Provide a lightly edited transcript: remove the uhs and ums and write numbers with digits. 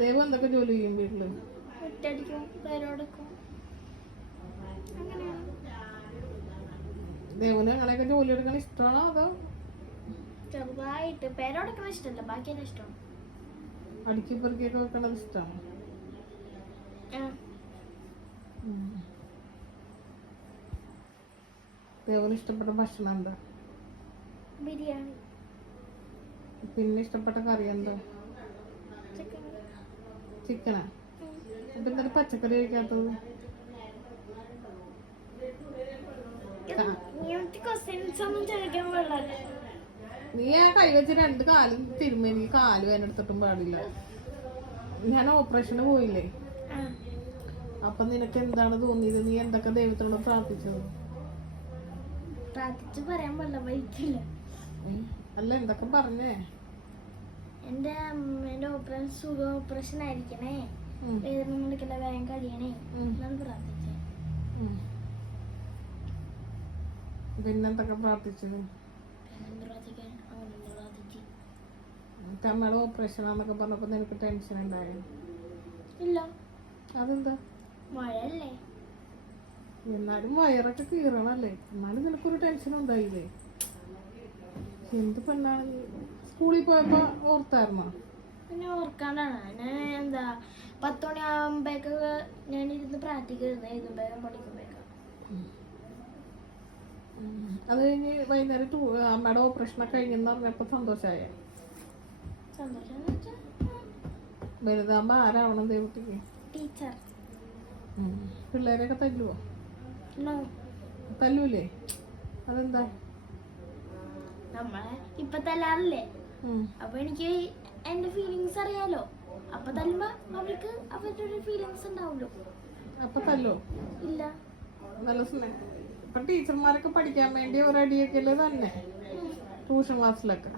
ദേവ് എന്തൊക്കെ ജോലി ചെയ്യും വീട്ടില്? ഒറ്റടിക്കും, പേരോടൊക്കും. അങ്ങനെയാണ്. ദേവിന് അങ്ങനെയൊക്കെ ജോലി എടുക്കാൻ ഇഷ്ടമാണോ അതോ ചെറുതായിട്ട് പേരോടൊക്കണ ഇഷ്ടമല്ല, ബാക്കിയെല്ലാം ഇഷ്ടമാണ്. അടുക്കി പെറുക്കിയൊക്കെ വെക്കണത് ഇഷ്ടമാണോ? ദേവിന് ഇഷ്ടപ്പെട്ട ഭക്ഷണം എന്താ? ബിരിയാണി. പിന്നെ ഇഷ്ടപ്പെട്ട കറി എന്താ? ചിക്കനാ? ഇപ്പൊ എന്താണ് പച്ചക്കറി കഴിക്കാത്തത്? നീ ആ കൈ വെച്ച് 2 കാലും തിരുമ്പ, എനിക്ക് കാല് വേനെടുത്തിട്ടും പാടില്ല. ഞാൻ ഓപ്പറേഷന് പോയില്ലേ, അപ്പൊ നിനക്ക് എന്താണ് തോന്നിയത്? നീ എന്തൊക്കെ ദൈവത്തോട് പ്രാർത്ഥിച്ചത്? പ്രാർത്ഥിച്ച് പറയാൻ പാടില്ല, വൈകില്ല. അല്ല, എന്തൊക്കെ പറഞ്ഞേ? എന്റെ അമ്മേന്റെ ഓപ്പറേഷൻ ആയിരിക്കണേ, വേദന കൊടുക്കല, വേഗം കഴിയണേ എന്നാണ് പ്രാർത്ഥിച്ചത്. പിന്നെന്തൊക്കെ പ്രാർത്ഥിച്ചത്? അമ്മയുടെ ഓപ്പറേഷനാന്നൊക്കെ പറഞ്ഞപ്പോ നിനക്ക് ടെൻഷൻ ഉണ്ടായോ? ഇല്ല. അതെന്താ? മഴയല്ലേ. എന്നാലും വയറൊക്കെ കീറണല്ലേ, എന്നാലും നിനക്കൊരു ടെൻഷൻ ഉണ്ടായില്ലേ? എന്ത് പെണ്ണാണ്. സ്കൂളിൽ പോയപ്പോ ഓർത്തായിരുന്നോ? പിന്നെ ഓർക്കാണ്ടാണ്. ഞാൻ എന്താ 10 മണിയാകുമ്പോഴേക്കൊക്കെ ഞാനിരുന്ന് പ്രാർത്ഥിക്കരുത്, എഴുതുമ്പോഴേക്കും പഠിക്കുമ്പോഴേക്കും. അത് കഴിഞ്ഞ് വൈകുന്നേരം അമ്മയുടെ ഓപ്പറേഷനൊക്കെ കഴിഞ്ഞെന്ന് പറഞ്ഞപ്പോ സന്തോഷമായ? സന്തോഷം വലുതാകുമ്പോ ആരാവണം ദൈവത്തിക്ക്? ടീച്ചർ. പിള്ളേരെയൊക്കെ തല്ലുവോ? തല്ലൂലേ? അതെന്താ? നമ്മളെ ഇപ്പൊ തല്ലാറില്ലേ, അപ്പൊ എനിക്ക് എന്റെ ഫീലിങ്സ് അറിയാലോ. അപ്പൊ തല്ലുമ്പോ അവർക്ക് അവരുടെ ഒരു ഫീലിങ്സ് ഉണ്ടാവുമല്ലോ. അപ്പൊ തല്ലോ? ഇല്ല. നല്ല സ്നേഹം. ഇപ്പൊ ടീച്ചർമാരൊക്കെ പഠിക്കാൻ വേണ്ടി ഒരടിയൊക്കെ അല്ലേ തന്നെ ട്യൂഷൻ ക്ലാസ്സിലൊക്കെ?